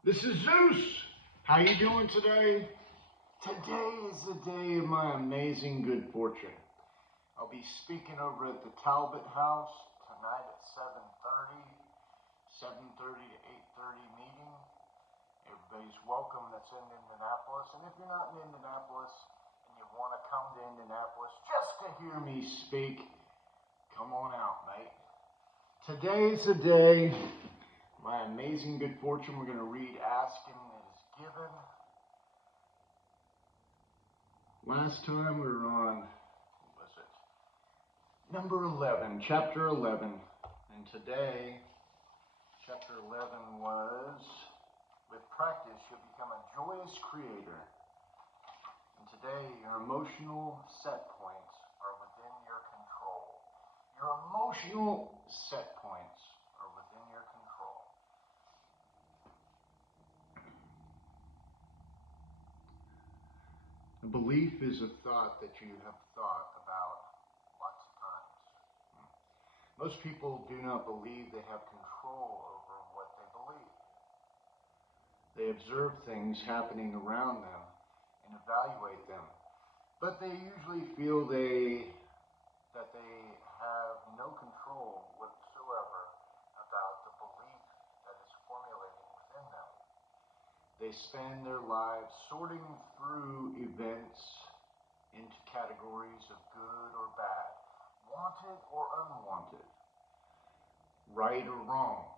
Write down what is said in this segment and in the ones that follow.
This is Zeus. How you doing today? Today is the day of my amazing good fortune. I'll be speaking over at the Talbot House tonight at 7:30, 7:30 to 8:30 meeting. Everybody's welcome that's in Indianapolis. And if you're not in Indianapolis and you want to come to Indianapolis just to hear me speak, come on out, mate. Today's the day. My amazing good fortune, we're going to read Ask and It Is Given. Last time we were on, what was it? Number 11, chapter 11. And today, chapter 11 was, with practice, you'll become a joyous creator. And today, your emotional set points are within your control. Your emotional set points are within your control. A belief is a thought that you have thought about lots of times. Most people do not believe they have control over what they believe. They observe things happening around them and evaluate them, but they usually feel that they have no control whatsoever about the belief that is formulating within them. They spend their lives sorting through events into categories of good or bad, wanted or unwanted, right or wrong.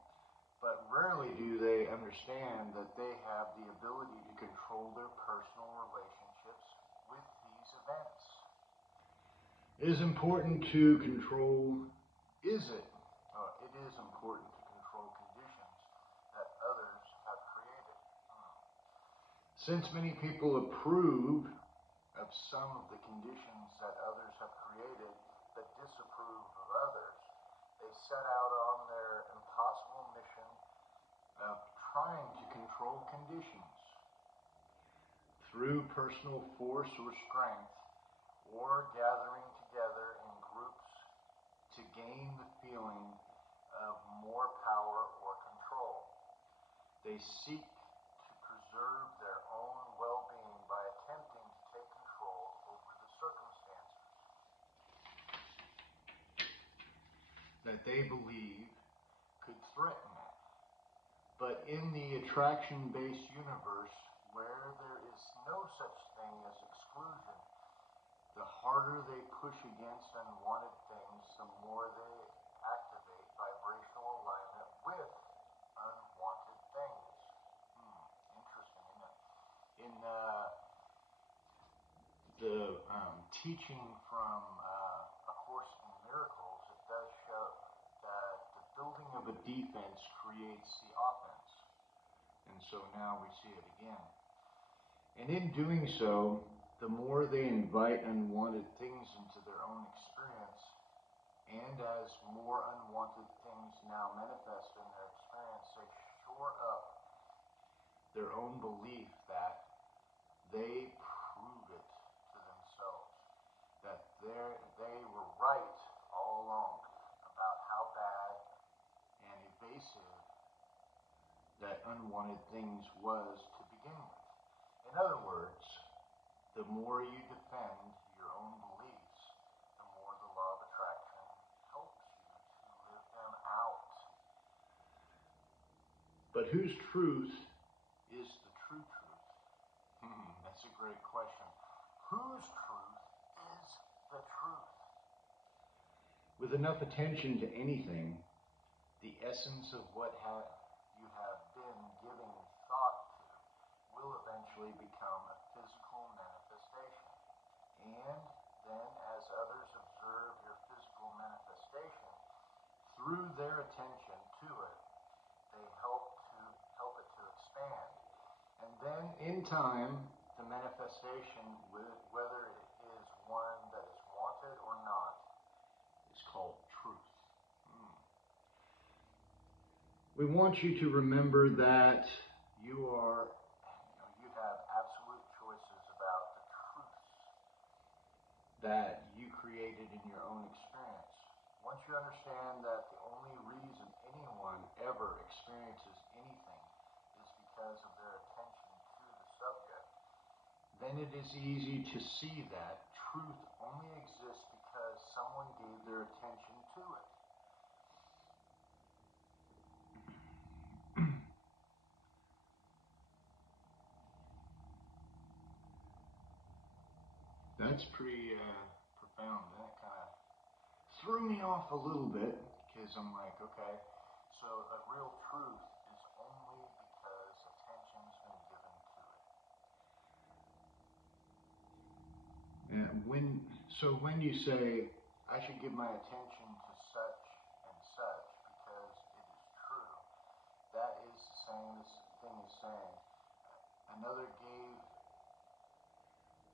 But rarely do they understand that they have the ability to control their personal relationships with these events. It is important to control, is it? It is important to control conditions that others have created. Since many people approve of some of the conditions that others have created but disapprove of others, they set out on their impossible mission of trying to control conditions through personal force or strength, or gathering together in groups to gain the feeling of more power or control. They seek to preserve their own well-being by attempting to take control over the circumstances that they believe could threaten it. But in the attraction-based universe, where there is no such thing as exclusion, the harder they push against unwanted things, the more they activate vibrational alignment with unwanted things. Interesting, isn't it? In the teaching from A Course in Miracles, it does show that the building of a defense creates the offense. And so now we see it again. And in doing so, the more they invite unwanted things into their own experience, and as more unwanted things now manifest in their experience, they shore up their own belief that they prove it to themselves, that they were right all along about how bad and evasive that unwanted things was to begin with. In other words, the more you defend your own beliefs, the more the law of attraction helps you to live them out. But whose truth is the true truth? That's a great question. Whose truth is the truth? With enough attention to anything, the essence of what you have been giving thought to will eventually become a physical manifestation. And then as others observe your physical manifestation, through their attention to it, they help it to expand. And then in time, the manifestation, whether it is one that is wanted or not, is called truth. We want you to remember that you have absolute choices about the truths that you created in your own experience. Once you understand that the only reason anyone ever experiences anything is because of their attention to the subject, then it is easy to see that truth only exists because someone gave their attention to it. That's pretty profound. That kind of threw me off a little bit because I'm like, okay, so a real truth is only because attention's been given to it. And when you say I should give my attention to such and such because it is true, that is the same thing as saying another gave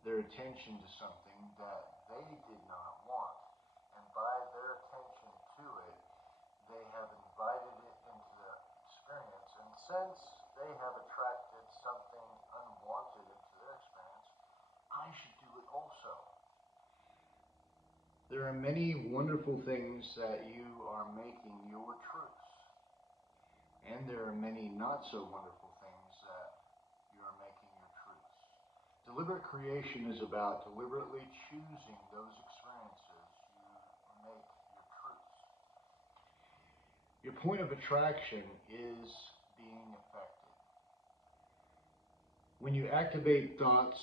their attention to something that they did not want, and by their attention to it, they have invited it into their experience, and since they have attracted something unwanted into their experience, I should do it also. There are many wonderful things that you are making your truths, and there are many not so wonderful things that you are making your truths. Deliberate creation is about deliberately choosing those experiences you make your truths. Your point of attraction is being affected. When you activate thoughts,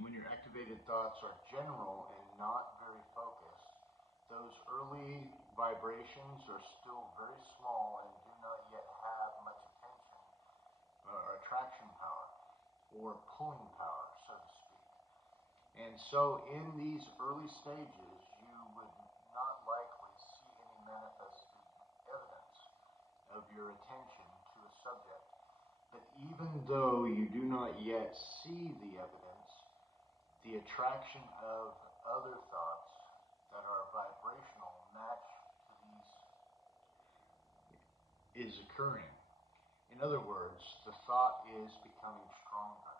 when your activated thoughts are general and not very focused, those early vibrations are still very small and do not yet have much attention or attraction power or pulling power, so to speak. And so in these early stages, you would not likely see any manifested evidence of your attention to a subject. But even though you do not yet see the evidence, the attraction of other thoughts that are vibrational match to these is occurring. In other words, the thought is becoming stronger.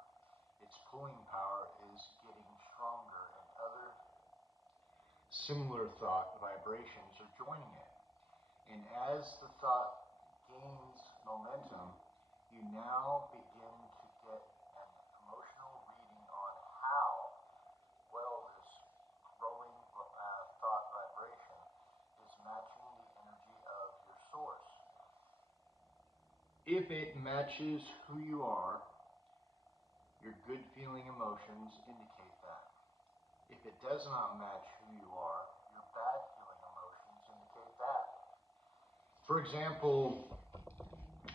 Its pulling power is getting stronger, and other similar thought vibrations are joining it. And as the thought gains momentum, you now begin to get an emotional reading on how well this growing thought vibration is matching the energy of your source. If it matches who you are, your good feeling emotions indicate that. If it does not match who you are, your bad feeling emotions indicate that. For example,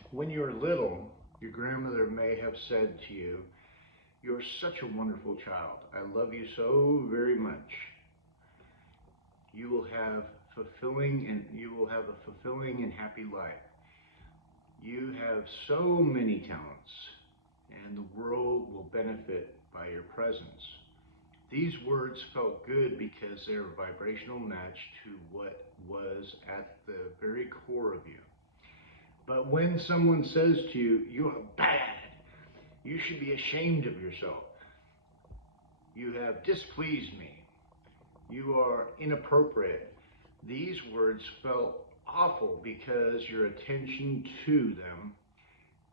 when you were little, your grandmother may have said to you, "You're such a wonderful child. I love you so very much. You will have a fulfilling and happy life. You have so many talents, and the world will benefit by your presence." These words felt good because they are a vibrational match to what was at the very core of you. But when someone says to you, "You are bad. You should be ashamed of yourself. You have displeased me. You are inappropriate," these words felt awful because your attention to them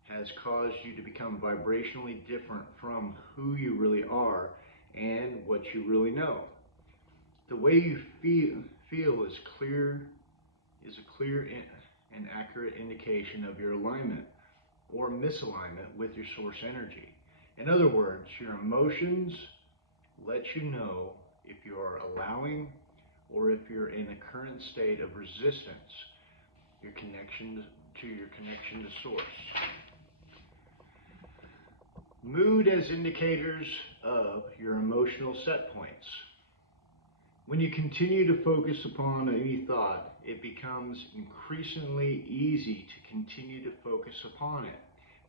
has caused you to become vibrationally different from who you really are and what you really know. The way you feel is a clear and accurate indication of your alignment or misalignment with your source energy. In other words, your emotions let you know if you are allowing or if you're in a current state of resistance, your connection to source. Mood as indicators of your emotional set points. When you continue to focus upon any thought, it becomes increasingly easy to continue to focus upon it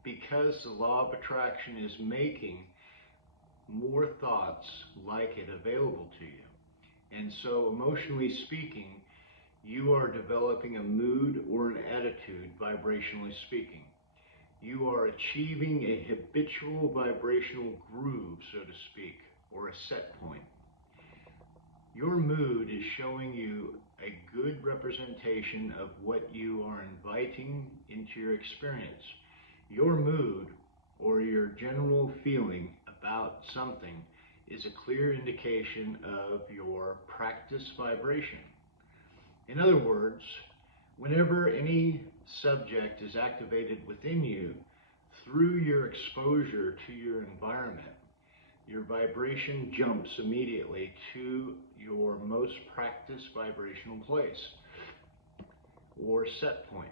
because the law of attraction is making more thoughts like it available to you. And so, emotionally speaking, you are developing a mood or an attitude, vibrationally speaking. You are achieving a habitual vibrational groove, so to speak, or a set point. Your mood is showing you a good representation of what you are inviting into your experience. Your mood, or your general feeling about something, is a clear indication of your practice vibration. In other words, whenever any subject is activated within you through your exposure to your environment, your vibration jumps immediately to your most practiced vibrational place or set point.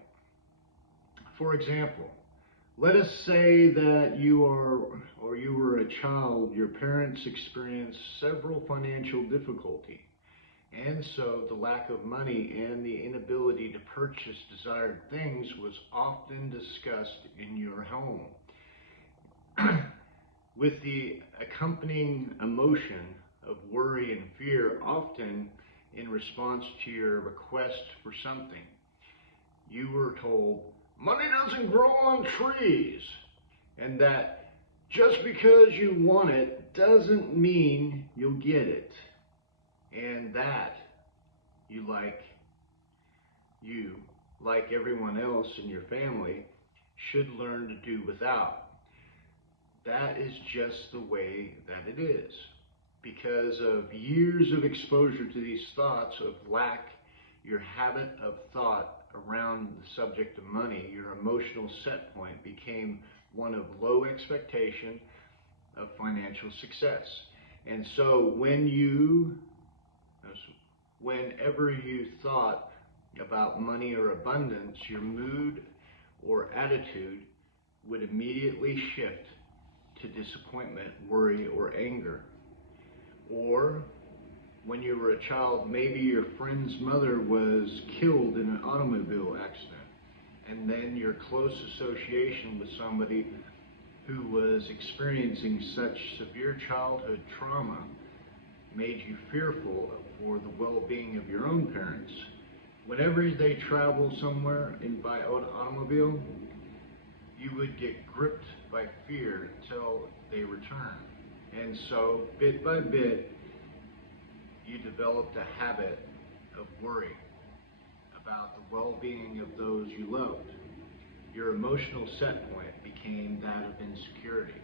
For example, let us say that you were a child, your parents experienced several financial difficulty, and so the lack of money and the inability to purchase desired things was often discussed in your home, with the accompanying emotion of worry and fear, often in response to your request for something. You were told, money doesn't grow on trees, and that just because you want it doesn't mean you'll get it, and that you, like everyone else in your family, should learn to do without. That is just the way that it is. Because of years of exposure to these thoughts of lack, your habit of thought around the subject of money, your emotional set point became one of low expectation of financial success. And so whenever you thought about money or abundance, your mood or attitude would immediately shift to disappointment, worry, or anger. Or when you were a child, maybe your friend's mother was killed in an automobile accident, and then your close association with somebody who was experiencing such severe childhood trauma made you fearful for the well-being of your own parents. Whenever they travel somewhere by automobile, you would get gripped by fear until they return. And so, bit by bit, you developed a habit of worry about the well-being of those you loved. Your emotional set point became that of insecurity.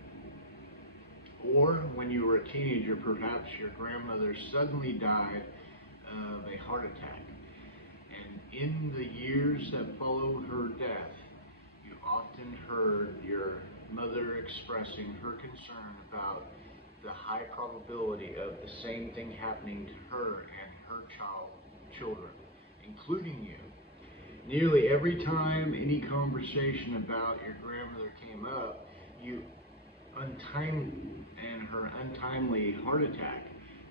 Or when you were a teenager, perhaps your grandmother suddenly died of a heart attack. And in the years that followed her death, you often heard your mother expressing her concern about the high probability of the same thing happening to her and her children, including you. Nearly every time any conversation about your grandmother came up, her untimely heart attack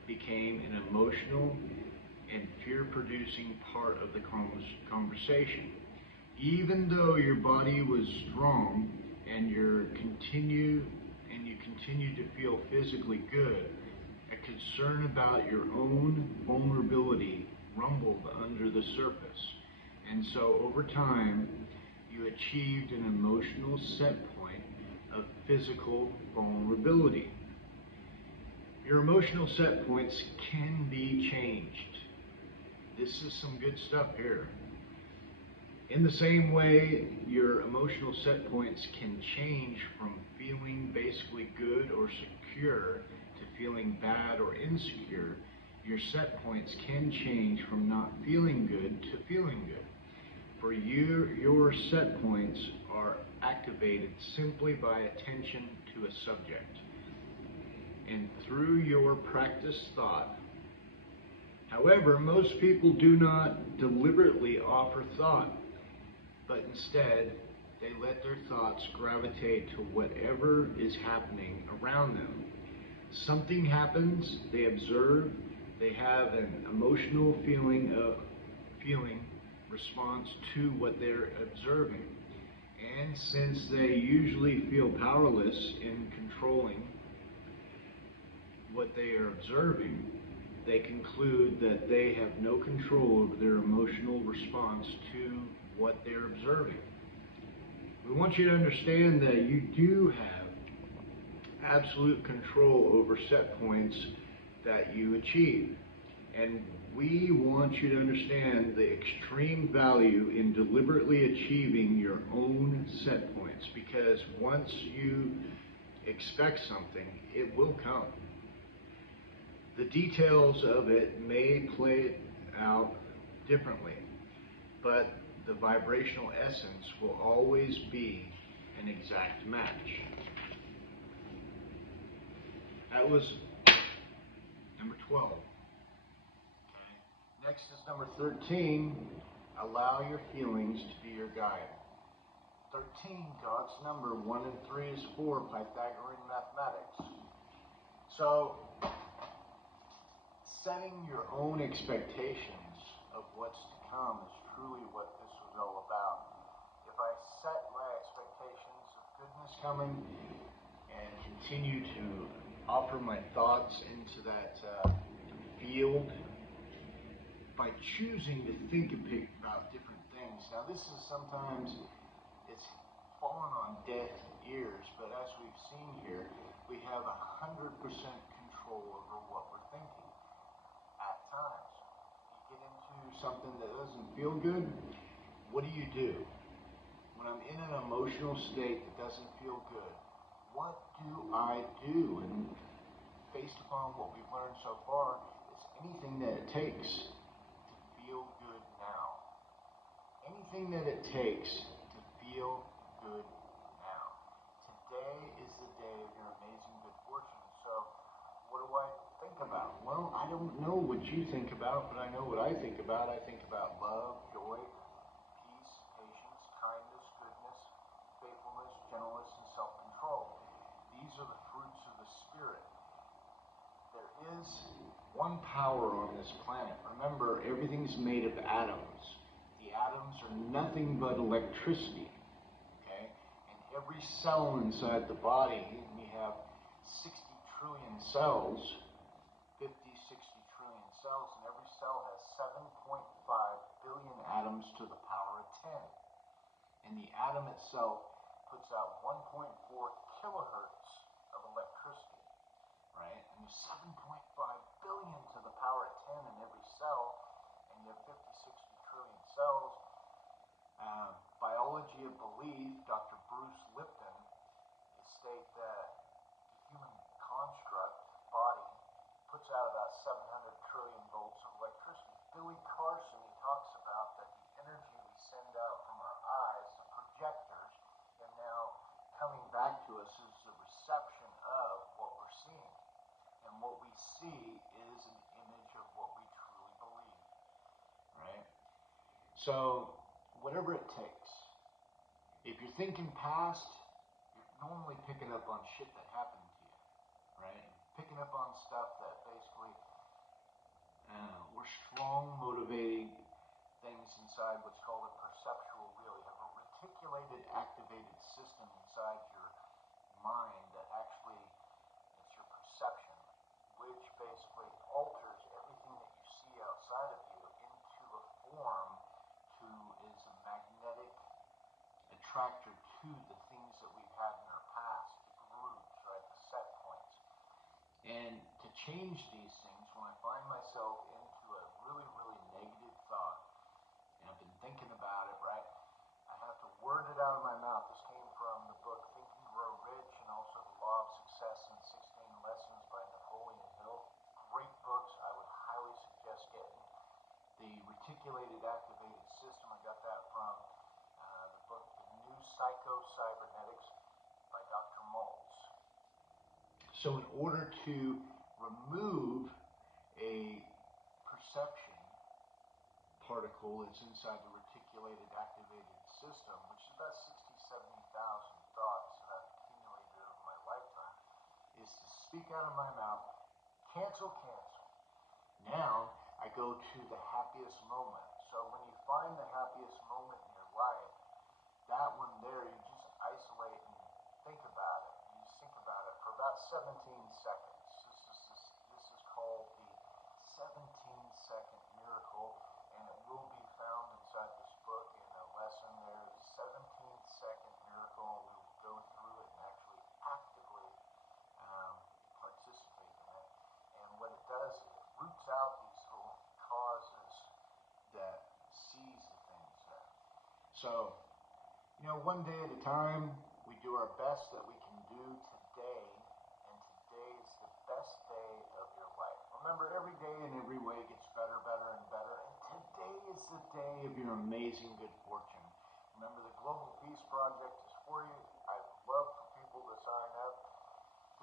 became an emotional and fear-producing part of the conversation. Even though your body was strong and you continued to feel physically good, a concern about your own vulnerability rumbled under the surface. And so over time, you achieved an emotional set point of physical vulnerability. Your emotional set points can be changed. This is some good stuff here. In the same way, your emotional set points can change from feeling basically good or secure to feeling bad or insecure. Your set points can change from not feeling good to feeling good. For you, your set points are activated simply by attention to a subject. And through your practiced thought. However, most people do not deliberately offer thought, but instead they let their thoughts gravitate to whatever is happening around them. Something happens, they observe, they have an emotional feeling response to what they're observing. And since they usually feel powerless in controlling what they are observing, they conclude that they have no control over their emotional response to what they're observing. We want you to understand that you do have absolute control over set points that you achieve. And we want you to understand the extreme value in deliberately achieving your own set points, because once you expect something, it will come. The details of it may play out differently, but the vibrational essence will always be an exact match. That was number 12. Okay. Next is number 13. Allow your feelings to be your guide. 13, God's number. 1 and 3 is 4, Pythagorean mathematics. So, setting your own expectations of what's to come is truly what this was all about. If I set my expectations of goodness coming and continue to offer my thoughts into that field by choosing to think and pick about different things. Now this is sometimes, it's fallen on deaf ears, but as we've seen here, we have 100% control over what we're thinking. At times, you get into something that doesn't feel good, what do? When I'm in an emotional state that doesn't feel good, what do I do? And based upon what we've learned so far, it's anything that it takes to feel good now. Anything that it takes to feel good now. Today is the day of your amazing good fortune. So, what do I think about? Well, I don't know what you think about, but I know what I think about. I think about love, joy, peace, patience, kindness, goodness, faithfulness, gentleness, and self-control. These are the fruits of the Spirit. There is one power on this planet. Remember, everything's made of atoms. The atoms are nothing but electricity. Okay? And every cell inside the body, we have 60 trillion cells, 50, 60 trillion cells, and every cell has 7.5 billion atoms to the power of 10. And the atom itself puts out 1.4 kilohertz of electricity, right? And there's 7.5 billion to the power of 10 in every cell, and you have 50, 60 trillion cells. Biology of Belief, Dr. Bruce Lipton, state that the human construct, body, puts out about 700 trillion volts of electricity. Billy Carson, he talks about that the energy we send out from our eyes, the projectors, and now coming back to us is the reception of what we're seeing. And what we see is an image of what we truly believe, right? So, whatever it takes. If you're thinking past, you're normally picking up on shit that happened to you, right? Picking up on stuff that basically were strong, motivating things inside what's called a perceptual wheel. You have a reticulated, activated system inside your mind that actually, it's your perception, which basically alters everything that you see outside of you into a form to is a magnetic attractor to the things that we've had in our past, the grooves, right, the set points. And to change these things, when I find myself into a really, really negative thought, and I've been thinking about it, right, I have to word it out of my mouth. This came from the book Think and Grow Rich and also The Law of Success in 16 Lessons by Napoleon Hill. Great books. I would highly suggest getting the Reticulated Activated System. I got that from the book The New Psycho-Cybernetics by Dr. Maltz. So in order to remove a perception particle that's inside the reticulated activated system, which is about 60, 70,000 thoughts that I've accumulated over my lifetime, is to speak out of my mouth, cancel. Now I go to the happiest moment. So when you find the happiest moment in your life, that one there, you just isolate and think about it. You just think about it for about 17 seconds. This is called the 17-second miracle, and it will be found inside this book in a lesson there. The 17-second miracle, we will go through it and actually actively participate in it. And what it does is it roots out these little So, one day at a time, we do our best that we can do today, and today is the best day of your life. Remember, every day in every way gets better, better, and better, and today is the day of your amazing good fortune. Remember, the Global Peace Project is for you. I'd love for people to sign up.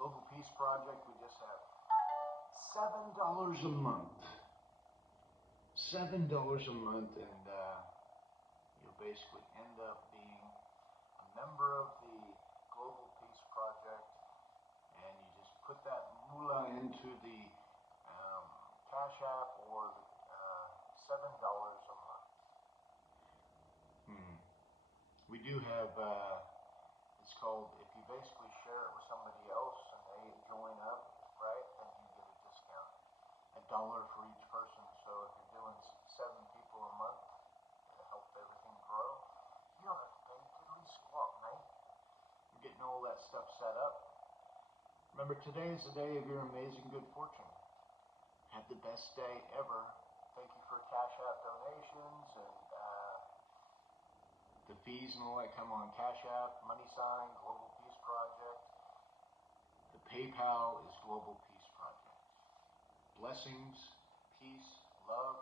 Global Peace Project, we just have $7 a month. $7 a month, and you'll basically end up being a member of the Global Peace Project, and you just put that moolah into the Cash App or the $7 a month. We do have, it's called, if you basically share it with somebody else and they join up, right, then you get a discount. $1 for each person. So if you're doing 7 people a month to help everything grow, you don't have to pay diddly squat, mate. You're getting all that stuff set up. Remember, today is the day of your amazing good fortune. Have the best day ever. Thank you for Cash App donations, and the fees and all that come on Cash App, $, Global Peace Project. The PayPal is Global Peace Project. Blessings, peace, love,